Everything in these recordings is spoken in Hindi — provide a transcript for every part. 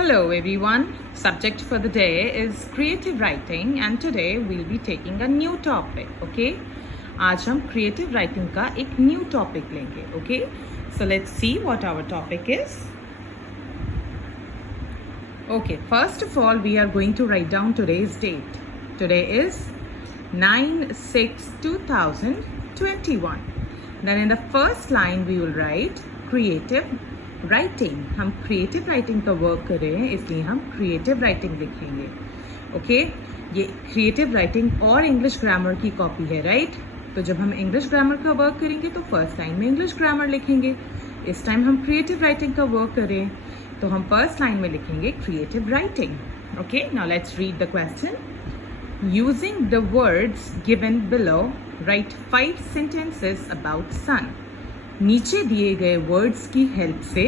Hello everyone. Subject for the day is creative writing and today we'll be taking a new topic. Okay? आज हम creative writing का एक new topic लेंगे. Okay? So let's see what our topic is. Okay, first of all we are going to write down today's date. Today is 9/6/2021. Then in the first line we will write creative writing. हम क्रिएटिव राइटिंग का वर्क कर रहे हैं इसलिए हम क्रिएटिव राइटिंग लिखेंगे. ओके, ये क्रिएटिव राइटिंग और इंग्लिश ग्रामर की कॉपी है, राइट? तो जब हम इंग्लिश ग्रामर का वर्क करेंगे तो फर्स्ट लाइन में इंग्लिश ग्रामर लिखेंगे. इस टाइम हम क्रिएटिव राइटिंग का वर्क कर रहे हैं तो हम फर्स्ट लाइन में लिखेंगे creative writing. Okay, now let's read the question. Using the words given below write 5 sentences about sun. नीचे दिए गए वर्ड्स की हेल्प से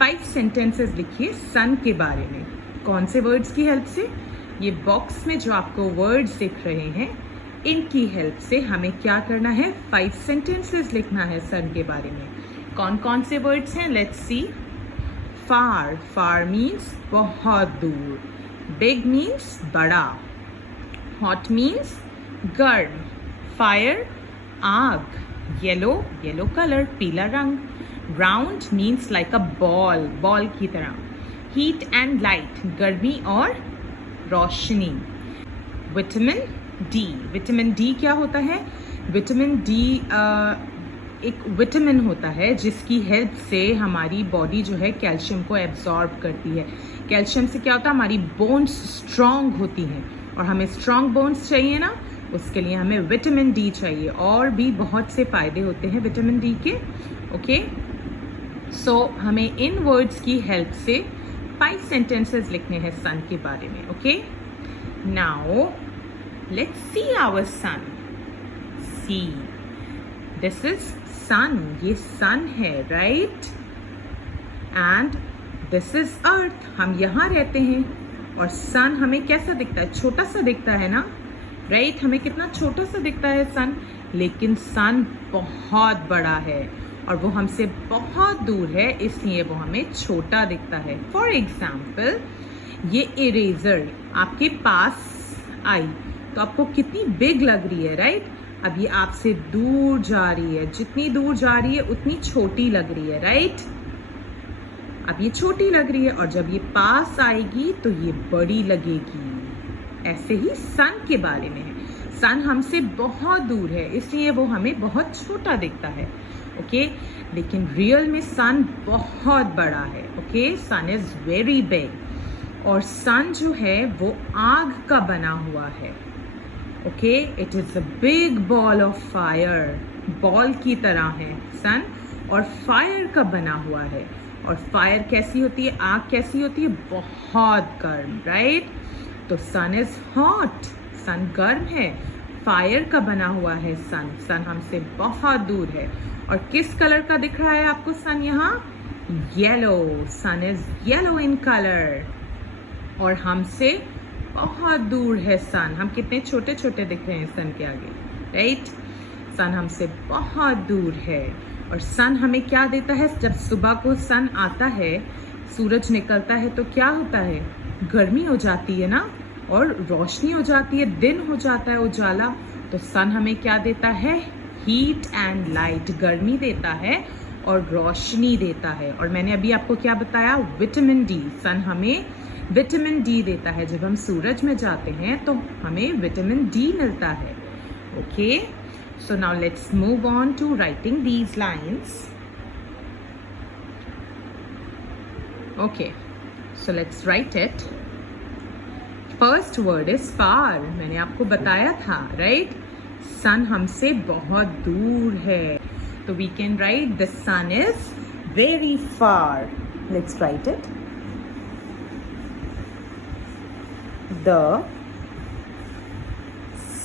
5 sentences लिखिए सन के बारे में. कौन से वर्ड्स की हेल्प से? ये बॉक्स में जो आपको वर्ड्स दिख रहे हैं इनकी हेल्प से हमें क्या करना है? 5 sentences लिखना है सन के बारे में. कौन कौन से वर्ड्स हैं? Let's see. Far. Far means बहुत दूर. बिग मीन्स बड़ा. हॉट मीन्स गर्म. फायर आग. येलो, येलो कलर, पीला रंग. Round means like a ball, ball की तरह. हीट एंड लाइट, गर्मी और रोशनी. Vitamin D. विटामिन डी क्या होता है? विटामिन डी एक विटामिन होता है जिसकी हेल्प से हमारी बॉडी जो है कैल्शियम को एब्जॉर्ब करती है. कैल्शियम से क्या होता है? हमारी बोन्स स्ट्रॉन्ग होती हैं और हमें स्ट्रॉन्ग बोन्स चाहिए ना, उसके लिए हमें विटामिन डी चाहिए. और भी बहुत से फायदे होते हैं विटामिन डी के. ओके, सो हमें इन वर्ड्स की हेल्प से 5 sentences लिखने हैं सन के बारे में. Okay, now let's see our sun. See, this is sun. ये सन है, right? And this is earth. हम यहाँ रहते हैं और सन हमें कैसा दिखता है? छोटा सा दिखता है ना, राइट? हमें कितना छोटा सा दिखता है सन, लेकिन सन बहुत बड़ा है और वो हमसे बहुत दूर है इसलिए वो हमें छोटा दिखता है. फॉर एग्जाम्पल, ये इरेजर आपके पास आई तो आपको कितनी बिग लग रही है, राइट? अब ये आपसे दूर जा रही है. जितनी दूर जा रही है उतनी छोटी लग रही है, राइट? अब ये छोटी लग रही है और जब ये पास आएगी तो ये बड़ी लगेगी. ऐसे ही सन के बारे में है. सन हमसे बहुत दूर है इसलिए वो हमें बहुत छोटा दिखता है. ओके, लेकिन रियल में सन बहुत बड़ा है. Okay, sun is very big. और सन जो है वो आग का बना हुआ है. Okay, it is a big ball of fire. Ball की तरह है सन और फायर का बना हुआ है. और फायर कैसी होती है? आग कैसी होती है? बहुत गर्म, राइट? तो सन इज हॉट. सन गर्म है. फायर का बना हुआ है सन. सन हमसे बहुत दूर है. और किस कलर का दिख रहा है आपको सन यहाँ? Yellow. Sun is yellow in colour और हमसे बहुत दूर है सन. हम कितने छोटे छोटे दिख रहे हैं सन के आगे, राइट? सन हमसे बहुत दूर है. और सन हमें क्या देता है? जब सुबह को सन आता है, सूरज निकलता है तो क्या होता है? गर्मी हो जाती है ना और रोशनी हो जाती है, दिन हो जाता है उजाला. तो सन हमें क्या देता है? Heat and light. गर्मी देता है और रोशनी देता है. और मैंने अभी आपको क्या बताया? Vitamin D. सन हमें विटामिन डी देता है. जब हम सूरज में जाते हैं तो हमें विटामिन डी मिलता है. Okay, so now let's move on to writing these lines. Okay, so let's write it. First word is far. मैंने आपको बताया था, राइट? सन हमसे बहुत दूर है तो we can write the sun is very far. Let's write it. The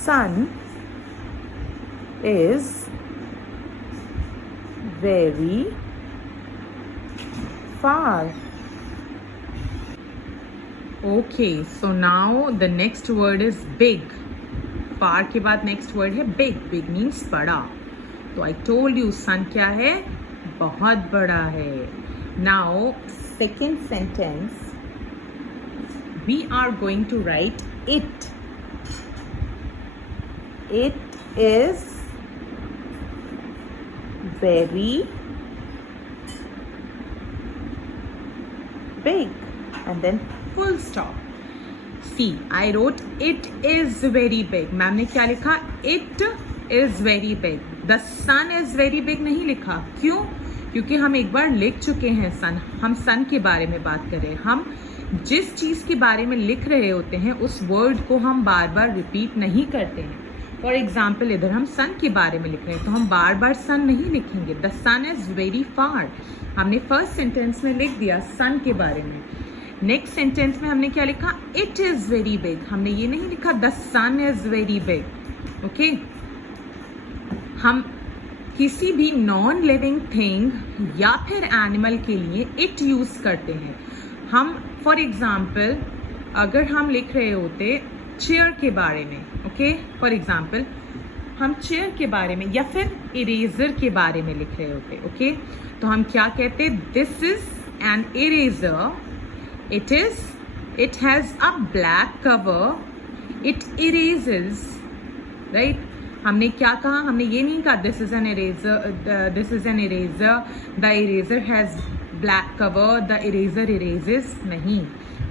sun is very far. Okay, so now the next word is big. Far के बाद नेक्स्ट वर्ड है बिग. बिग मीन्स बड़ा. तो आई टोल्ड यू सन क्या है? बहुत बड़ा है. Now second sentence we are going to write it. It is very big, and then full stop. See, I wrote it is very big. Ma'am ने क्या लिखा? It is very big. The sun is very big नहीं लिखा. क्यों? क्योंकि हम एक बार लिख चुके हैं सन. हम सन के बारे में बात कर रहे हैं. हम जिस चीज़ के बारे में लिख रहे होते हैं उस वर्ड को हम बार बार रिपीट नहीं करते हैं. फॉर एग्जाम्पल इधर हम सन के बारे में लिख रहे हैं तो हम बार बार सन नहीं लिखेंगे. The sun is very far. हमने फर्स्ट सेंटेंस में लिख दिया सन के बारे में. नेक्स्ट सेंटेंस में हमने क्या लिखा? It is very big. हमने ये नहीं लिखा the sun is very big. Okay, हम किसी भी नॉन लिविंग थिंग या फिर एनिमल के लिए इट यूज़ करते हैं. हम फॉर एग्जाम्पल अगर हम लिख रहे होते चेयर के बारे में, ओके, फॉर एग्जाम्पल हम चेयर के बारे में या फिर इरेजर के बारे में लिख रहे होते, ओके, तो हम क्या कहते? This is an eraser. It has a black cover. It erases, right? हमने क्या कहा? हमने ये नहीं कहा this is an eraser. The eraser has black cover. The eraser erases. नहीं,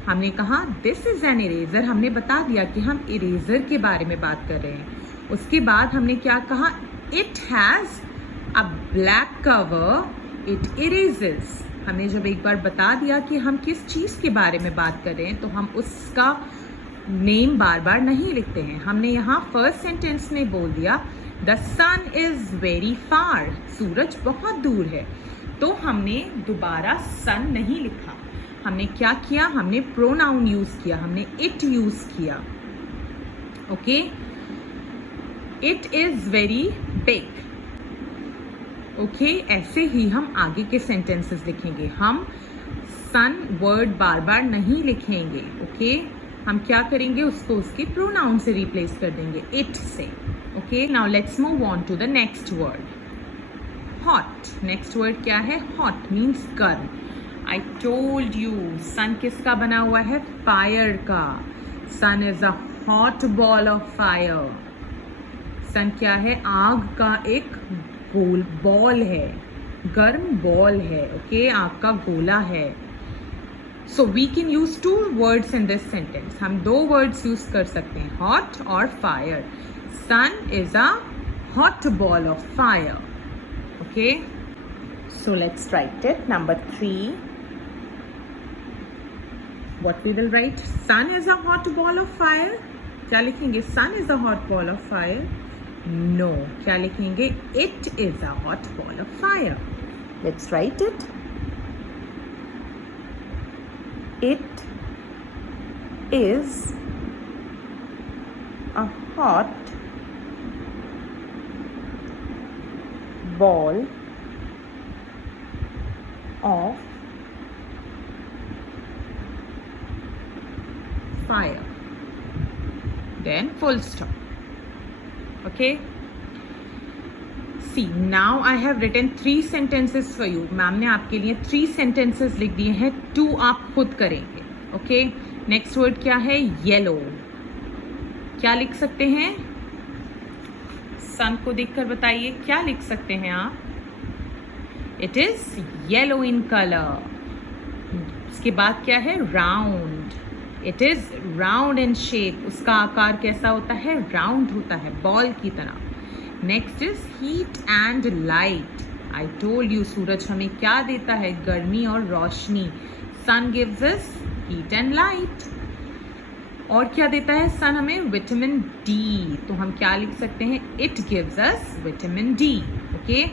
हमने कहा this is an eraser. हमने बता दिया कि हम इरेजर के बारे में बात कर रहे हैं. उसके बाद हमने क्या कहा? It has a black cover. It erases. हमने जब एक बार बता दिया कि हम किस चीज़ के बारे में बात कर रहे हैं तो हम उसका नेम बार बार नहीं लिखते हैं. हमने यहाँ फर्स्ट सेंटेंस में बोल दिया the sun is very far. सूरज बहुत दूर है. तो हमने दोबारा सन नहीं लिखा. हमने क्या किया? हमने प्रोनाउन यूज़ किया. हमने इट यूज़ किया. Okay, it is very big. Okay, ऐसे ही हम आगे के सेंटेंसेस लिखेंगे. हम सन वर्ड बार बार नहीं लिखेंगे. ओके, हम क्या करेंगे? उसको उसके प्रोनाउन से रिप्लेस कर देंगे, इट से. Okay, now let's move on to the next word, hot. Next word क्या है? हॉट मीन्स गर्म. आई टोल्ड यू सन किसका बना हुआ है? फायर का. Sun is a hot ball of fire. Sun क्या है? आग का एक गोल बॉल है, गर्म बॉल है. ओके, आग का गोला है. So we can use two words in this sentence. हम दो वर्ड्स यूज कर सकते हैं, हॉट और fire. Sun is a hot ball of fire. Okay, so let's write it. Number 3, what we will write? Sun is a hot ball of fire. क्या लिखेंगे? Sun is a hot ball of fire. No. क्या लिखेंगे? It is a hot ball of fire. Let's write it. It is a hot ball of fire. Then full stop. Okay, see, now I have written 3 sentences for you. Ma'am ने आपके लिए 3 sentences लिख दिए हैं. 2 आप खुद करेंगे. ओके, नेक्स्ट वर्ड क्या है? येलो. क्या लिख सकते हैं? सन को देखकर बताइए क्या लिख सकते हैं आप? It is yellow in colour. उसके बाद क्या है? Round. It is round in shape. उसका आकार कैसा होता है? राउंड होता है, बॉल की तरह. Next is heat and light. I told you सूरज हमें क्या देता है? गर्मी और रोशनी. Sun gives us heat and light. और क्या देता है सन हमें? Vitamin D. तो हम क्या लिख सकते हैं? It gives us vitamin D. Okay,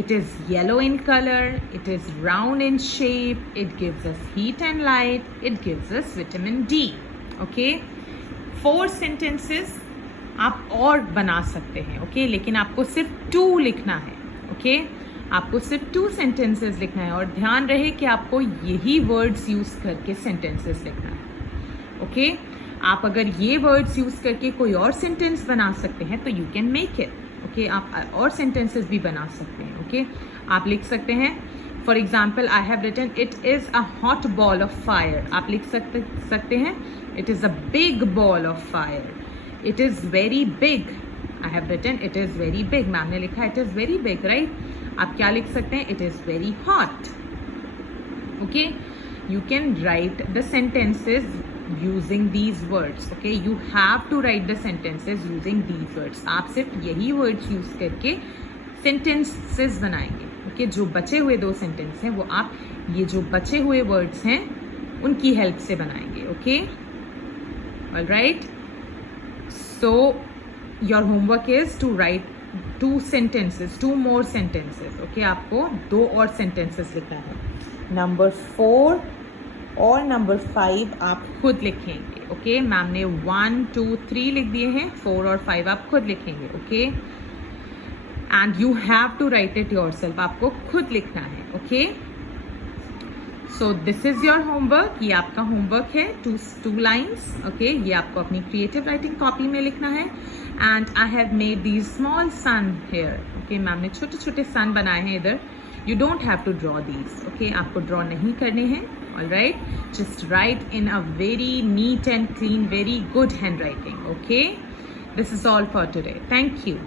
it is yellow in color, it is round in shape, it gives us heat and light, it gives us vitamin D. Okay, 4 sentences आप और बना सकते हैं. ओके, लेकिन आपको सिर्फ 2 लिखना है. ओके, आपको सिर्फ 2 sentences लिखना है और ध्यान रहे कि आपको यही वर्ड्स यूज करके सेंटेंसेस लिखना है. ओके, आप अगर ये वर्ड्स यूज करके कोई और सेंटेंस बना सकते हैं तो you can make it. Okay, आप और सेंटेंसेस भी बना सकते हैं. ओके, आप लिख सकते हैं for example I have written it is a hot ball of fire. आप लिख सकते हैं it is a big ball of fire. It is very big. I have written it is very big. Ma'am ने लिखा it is very big, right. आप क्या लिख सकते हैं? It is very hot. Okay, you can write the sentences using these words. Okay, you have to write the sentences using these words. आप सिर्फ यही words use करके sentences बनाएंगे. Okay, जो बचे हुए 2 सेंटेंस हैं वो आप ये जो बचे हुए words हैं उनकी हेल्प से बनाएंगे. Okay, all right. So your homework is to write 2 sentences, 2 more sentences. Okay, आपको 2 और sentences लिखना है. नंबर 4 और नंबर 5 आप खुद लिखेंगे. ओके, मैम ने 1, 2, 3 लिख दिए हैं. 4 और 5 आप खुद लिखेंगे. Okay, and you have to write it yourself. आपको खुद लिखना है. Okay, so this is your homework. ये आपका होमवर्क है. 2 लाइन्स. ओके, ये आपको अपनी क्रिएटिव राइटिंग कॉपी में लिखना है. And I have made these small sun here. Okay, ma'am ने छोटे छोटे सन बनाए हैं इधर. You don't have to draw these. Okay, आपको draw नहीं करने हैं. All right, just write in a very neat and clean, very good handwriting. Okay, this is all for today. Thank you.